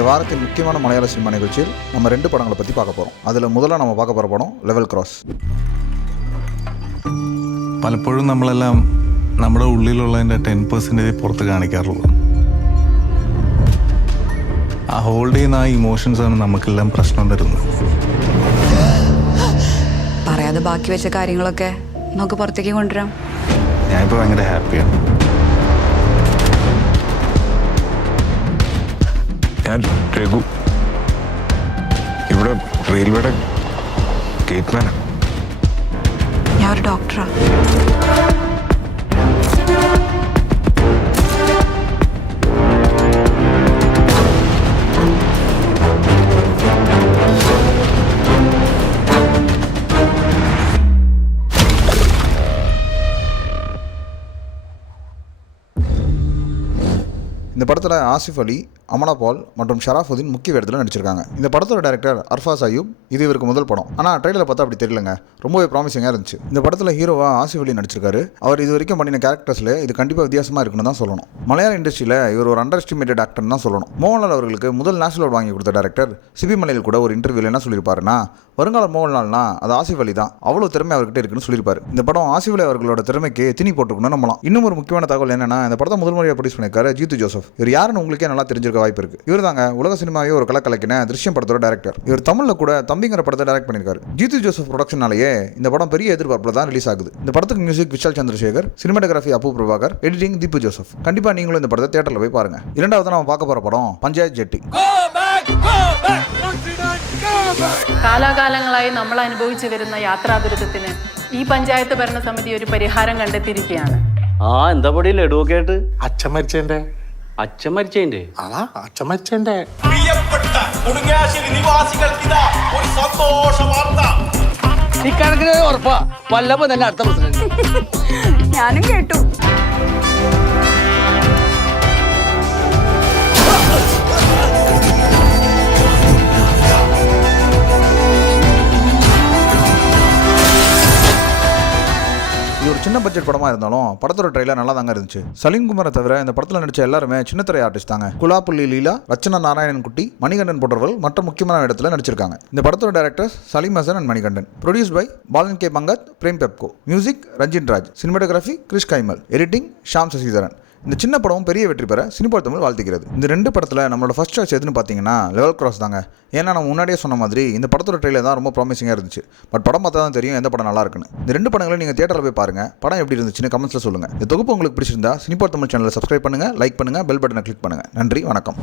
இந்த வாரத்தின் முக்கியமான மலையாள சினிமா நிகழ்ச்சியில் நம்ம 2 படங்களை பற்றி பார்க்க போகிறோம். அதில் முதல்ல நம்ம பார்க்க போகிற படம் லெவல் கிராஸ். പലപ്പോഴും നമ്മളെല്ലാം നമ്മുടെ ഉള്ളിലുള്ളതിൻ്റെ 10% പുറത്ത് കാണിക്കാറുള്ളൂ. ആ ഹോൾഡ് ചെയ്യുന്ന ആ ഇമോഷൻസാണ് നമുക്കെല്ലാം പ്രശ്നം തരുന്നത്. പറയാതെ ബാക്കി വെച്ച കാര്യങ്ങളൊക്കെ നമുക്ക് പുറത്തേക്ക് കൊണ്ടുവരാം. ഞാനിപ്പോൾ ഭയങ്കര ഹാപ്പിയാണ്. ഞാൻ രഘു, ഇവിടെ റെയിൽവേയുടെ ഗേറ്റ്മാനാണ്. ഞാൻ ഒരു ഡോക്ടറാണ്. இந்த படத்தில் ஆசிஃப் அலி, அமனா பால் மற்றும் ஷராஃபுதீன் முக்கிய இடத்துல நடிச்சிருக்காங்க. இந்த படத்தோட டைரக்டர் அர்ஃபாஸ் அயூப். இது இவருக்கு முதல் படம். ஆனால் ட்ரெயிலரை பார்த்தா அப்படி தெரியலங்க, ரொம்பவே ப்ராமிசிங்காக இருந்துச்சு. இந்த படத்தில் ஹீரோவா ஆசிஃப் அலி நடிச்சிருக்காரு. அவர் இது வரைக்கும் பண்ணின கேரக்டர்ஸில் இது கண்டிப்பாக வித்தியாசமாக இருக்குன்னு தான் சொல்லணும். மலையாள இண்டஸ்ட்ரியில் இவர் ஒரு அண்டர் எஸ்டிமேட்டட் ஆக்டர்னு தான் சொல்லணும். மோகன்லால் அவர்களுக்கு முதல் நேஷனல் அவார்டு வாங்கி கொடுத்த டைரக்டர் சிபி மலையில் கூட ஒரு இன்டர்வியூவில் என்ன சொல்லியிருப்பாருன்னா, வருங்கால மோகன்லால்னா அது ஆசிஃப் அலி தான், அவ்வளோ திறமை அவர்கிட்ட இருக்குன்னு சொல்லியிருப்பாரு. இந்த படம் ஆசிஃப் அலி அவர்களோட திறமைக்கு திணி போட்டுக்கணும்னு நம்பலாம். இன்னும் ஒரு முக்கியமான தகவல் என்னன்னா, இந்த படத்தை முதல் முறையாக ப்ரொடியூஸ் பண்ணியிருக்காரு ஜீத்து ஜோசப். இவர் யாருன்னு உங்களுக்கே நல்லா தெரிஞ்சிருக்க வாய்ப்பு இருக்கு. இவர் தாங்க உலக சினிமாவே ஒரு கலக்கலக்கின திருஷ்யம் படத்தோட டைரக்டர். இவர் தமிழ்ல கூட தம்பிங்கிற படத்தை டைரக்ட் பண்ணியிருக்காரு. ஜீத்து ஜோசப் ப்ரொடக்ஷனாலேயே இந்த படம் பெரிய எதிர்பார்ப்புல தான் ரிலீஸ் ஆகுது. இந்த படத்துக்கு மியூசிக் விஷால் சந்திரசேகர், சினிமாட்டோகிராஃபி அப்பு பிரபாகர், எடிட்டிங் தீபு ஜோசப். கண்டிப்பா நீங்களும் இந்த படத்தை தியேட்டர்ல போய் பாருங்க. இரண்டாவது நம்ம பார்க்க போற படம் பஞ்சாயத் ஜெட்டி. കാലാകാലങ്ങളായി നമ്മൾ അനുഭവിച്ചു വരുന്ന യാത്രാ ദുരിതത്തിന് ഈ പഞ്ചായത്ത് ഭരണസമിതി ഒരു പരിഹാരം കണ്ടെത്തിയിരിക്കുകയാണ്. ആ എന്താ പൊടി ലഡുവൊക്കെ ആയിട്ട് അച്ഛൻ മരിച്ചതിന്റെ അച്ഛൻ മരിച്ചതിന്റെ പ്രിയപ്പെട്ട കൊടുങ്ങാശ്ശേരി നിവാസികൾക്ക് ഇതാ ഒരു സന്തോഷ വാർത്ത. ഇക്കണക്കിന് ഉറപ്പാ വല്ലപ്പോ തന്നെ അടുത്ത പ്രസിഡന്റ്. ഞാനും കേട്ടു. இது ஒரு சின்ன பட்ஜெட் படமாக இருந்தாலும் படத்தோட ட்ரெயிலர் நல்லா தாங்க இருந்துச்சு. சலீம் குமாரை தவிர இந்த படத்தில் நடிச்ச எல்லாருமே சின்னத்திரை ஆர்டிஸ்ட் தாங்க. குலாப்புள்ளி லீலா, ரச்சனா நாராயணன் குட்டி, மணிகண்டன் போன்றவர்கள் மற்ற முக்கியமான இடத்துல நடிச்சிருக்காங்க. இந்த படத்தோட directors Saleem Hasan and Manikandan. Produce by Balan K Pangath, Prem Pepco. Music Ranjin Raj. Cinematography Krish Kaimal. Editing Sham Sasidharan. இந்த சின்ன படமும் பெரிய வெற்றி பெற சினிபால் தமிழ் வாழ்த்துக்கிறது. இந்த 2 படத்தில் நம்மளோட ஃபர்ஸ்ட் சாய்ஸ் எதுன்னு பார்த்தீங்கன்னா லெவல் கிராஸ் தாங்க. ஏன்னா நம்ம முன்னாடியே சொன்ன மாதிரி இந்த படத்தோட ட்ரெயிலர் தான் ரொம்ப ப்ராமிசிங்காக இருந்துச்சு. பட் படம் பார்த்தா தான் தெரியும் எந்த படம் நல்லா இருக்குன்னு. இந்த 2 படங்களும் நீங்கள் தியேட்டரில் போய் பாருங்க. படம் எப்படி இருந்துச்சுன்னு கமெண்ட்ஸில் சொல்லுங்கள். இந்த தொகுப்பு உங்களுக்கு பிடிச்சிருந்தா சினிபால் தமிழ் சேனலை சப்ஸ்கிரைப் பண்ணுங்கள், லைக் பண்ணுங்கள், பெல் பட்டனை கிளிக் பண்ணுங்கள். நன்றி, வணக்கம்.